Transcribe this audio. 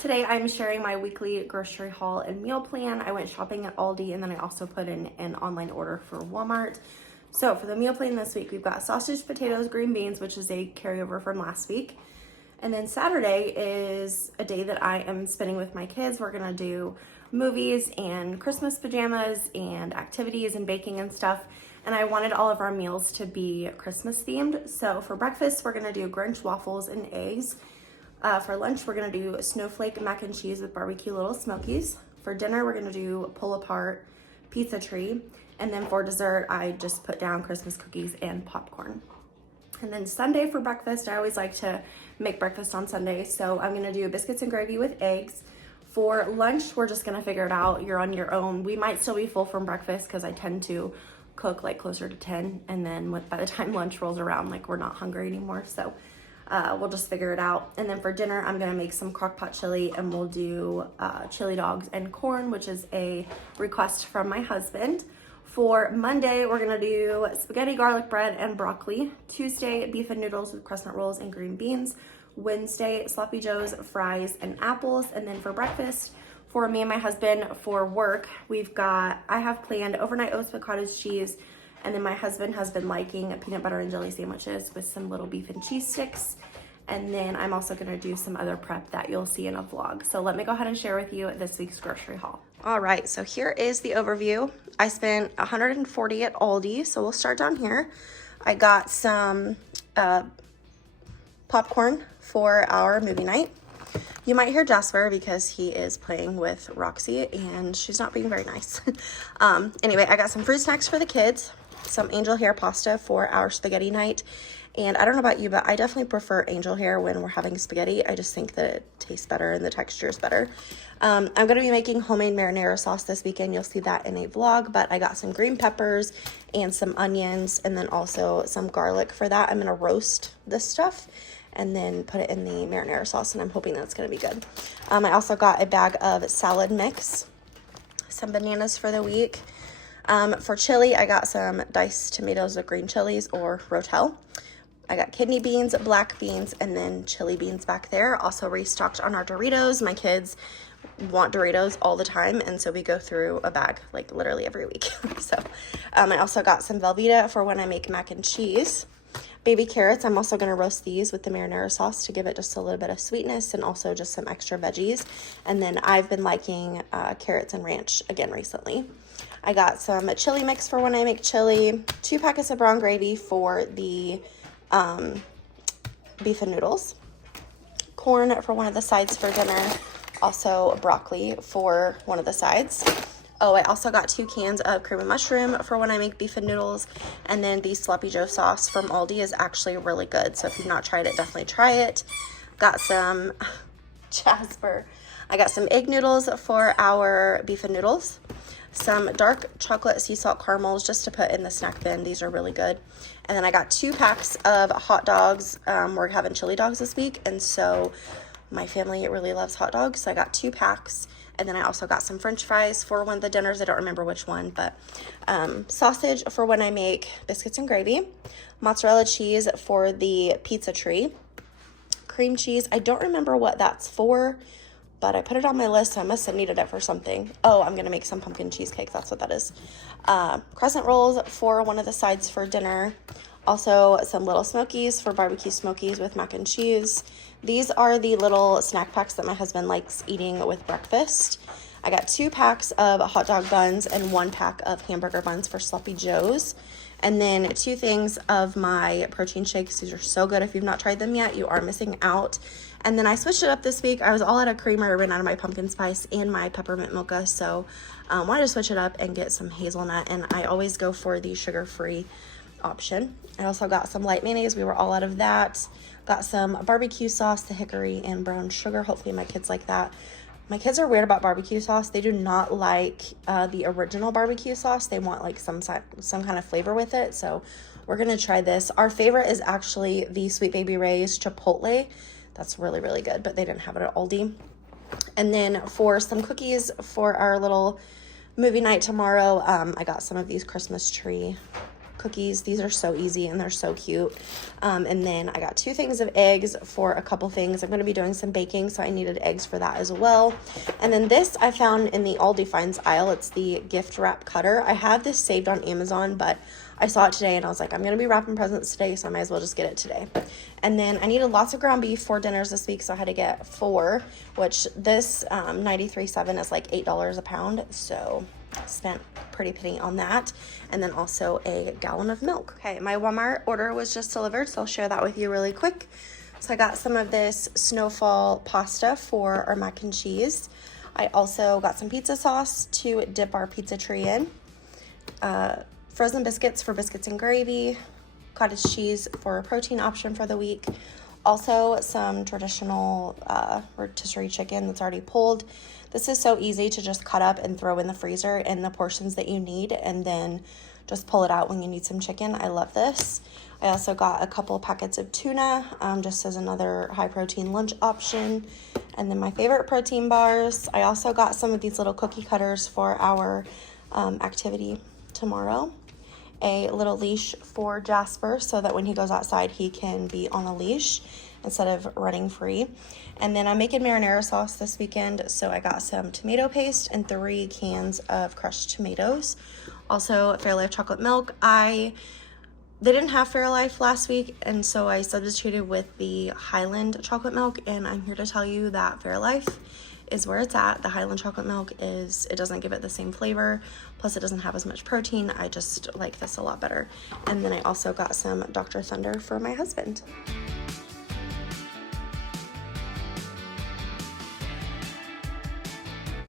Today I'm sharing my weekly grocery haul and meal plan. I went shopping at Aldi and then I also put in an online order for Walmart. So for the meal plan this week, we've got sausage, potatoes, green beans, which is a carryover from last week. And then Saturday is a day that I am spending with my kids. We're gonna do movies and Christmas pajamas and activities and baking and stuff. And I wanted all of our meals to be Christmas themed. So for breakfast, we're gonna do Grinch waffles and eggs. For lunch, we're gonna do snowflake mac and cheese with barbecue little smokies. For dinner, we're gonna do pull apart pizza tree. And then for dessert, I just put down Christmas cookies and popcorn. And then Sunday for breakfast, I always like to make breakfast on Sunday. So I'm gonna do biscuits and gravy with eggs. For lunch, we're just gonna figure it out. You're on your own. We might still be full from breakfast because I tend to cook like closer to 10. And then by the time lunch rolls around, like we're not hungry anymore. So we'll just figure it out. And then for dinner, I'm gonna make some crock pot chili and we'll do chili dogs and corn, which is a request from my husband. For Monday, we're gonna do spaghetti, garlic bread, and broccoli. Tuesday, beef and noodles with crescent rolls and green beans. Wednesday, sloppy joes, fries, and apples. And then for breakfast, for me and my husband for work, I have planned overnight oats with cottage cheese. And then my husband has been liking peanut butter and jelly sandwiches with some little beef and cheese sticks. And then I'm also gonna do some other prep that you'll see in a vlog. So let me go ahead and share with you this week's grocery haul. All right, so here is the overview. I spent $140 at Aldi, so we'll start down here. I got some popcorn for our movie night. You might hear Jasper because he is playing with Roxy and she's not being very nice. Anyway, I got some fruit snacks for the kids, some angel hair pasta for our spaghetti night. And I don't know about you, but I definitely prefer angel hair when we're having spaghetti. I just think that it tastes better and the texture is better. I'm going to be making homemade marinara sauce this weekend. You'll see that in a vlog, but I got some green peppers and some onions and then also some garlic for that. I'm going to roast this stuff and then put it in the marinara sauce, and I'm hoping that's going to be good. I also got a bag of salad mix, some bananas for the week. For chili, I got some diced tomatoes with green chilies or rotel. I got kidney beans, black beans, and then chili beans back there. Also restocked on our Doritos. My kids want Doritos all the time, and so we go through a bag like literally every week. So I also got some Velveeta for when I make mac and cheese. Baby carrots, I'm also going to roast these with the marinara sauce to give it just a little bit of sweetness and also just some extra veggies. And then I've been liking carrots and ranch again recently. I got some chili mix for when I make chili, 2 packets of brown gravy for the beef and noodles, corn for one of the sides for dinner, also broccoli for one of the sides. Oh, I also got 2 cans of cream and mushroom for when I make beef and noodles, and then the sloppy joe sauce from Aldi is actually really good, so if you've not tried it, definitely try it. Got some Jasper. I got some egg noodles for our beef and noodles, some dark chocolate sea salt caramels just to put in the snack bin. These are really good. And then I got 2 packs of hot dogs. We're having chili dogs this week, and so my family really loves hot dogs, so I got 2 packs. And then I also got some french fries for one of the dinners. I don't remember which one, but sausage for when I make biscuits and gravy, mozzarella cheese for the pizza tree, cream cheese. I don't remember what that's for, but I put it on my list, so I must have needed it for something. Oh, I'm going to make some pumpkin cheesecake. That's what that is. Crescent rolls for one of the sides for dinner. Also, some little smokies for barbecue smokies with mac and cheese. These are the little snack packs that my husband likes eating with breakfast. I got 2 packs of hot dog buns and 1 pack of hamburger buns for sloppy joes. And then 2 things of my protein shakes. These are so good. If you've not tried them yet, you are missing out. And then I switched it up this week. I was all out of creamer. I ran out of my pumpkin spice and my peppermint mocha. So I wanted to switch it up and get some hazelnut. And I always go for the sugar-free option. I also got some light mayonnaise. We were all out of that. Got some barbecue sauce, the hickory and brown sugar. Hopefully my kids like that. My kids are weird about barbecue sauce. They do not like the original barbecue sauce. They want like some kind of flavor with it. So we're going to try this. Our favorite is actually the Sweet Baby Ray's Chipotle. That's really, really good, but they didn't have it at Aldi. And then for some cookies for our little movie night tomorrow, I got some of these Christmas tree cookies. These are so easy and they're so cute. And then I got 2 things of eggs for a couple things. I'm going to be doing some baking, so I needed eggs for that as well. And then this I found in the Aldi Finds aisle. It's the gift wrap cutter. I have this saved on Amazon, but I saw it today and I was like, I'm going to be wrapping presents today, so I might as well just get it today. And then I needed lots of ground beef for dinners this week, so I had to get 4, which this 93.7 is like $8 a pound, so spent pretty penny on that. And then also a gallon of milk. Okay, my Walmart order was just delivered, so I'll share that with you really quick. So I got some of this snowfall pasta for our mac and cheese. I also got some pizza sauce to dip our pizza tree in. Frozen biscuits for biscuits and gravy, cottage cheese for a protein option for the week. Also some traditional rotisserie chicken that's already pulled. This is so easy to just cut up and throw in the freezer in the portions that you need, and then just pull it out when you need some chicken. I love this. I also got a couple packets of tuna, just as another high protein lunch option. And then my favorite protein bars. I also got some of these little cookie cutters for our activity tomorrow. A little leash for Jasper so that when he goes outside he can be on a leash instead of running free. And then I'm making marinara sauce this weekend, so I got some tomato paste and 3 cans of crushed tomatoes. Also Fairlife chocolate milk. They didn't have Fairlife last week, and so I substituted with the Highland chocolate milk, and I'm here to tell you that Fairlife is where it's at. The Highland chocolate milk it doesn't give it the same flavor, plus it doesn't have as much protein. I just like this a lot better. And then I also got some Dr. Thunder for my husband.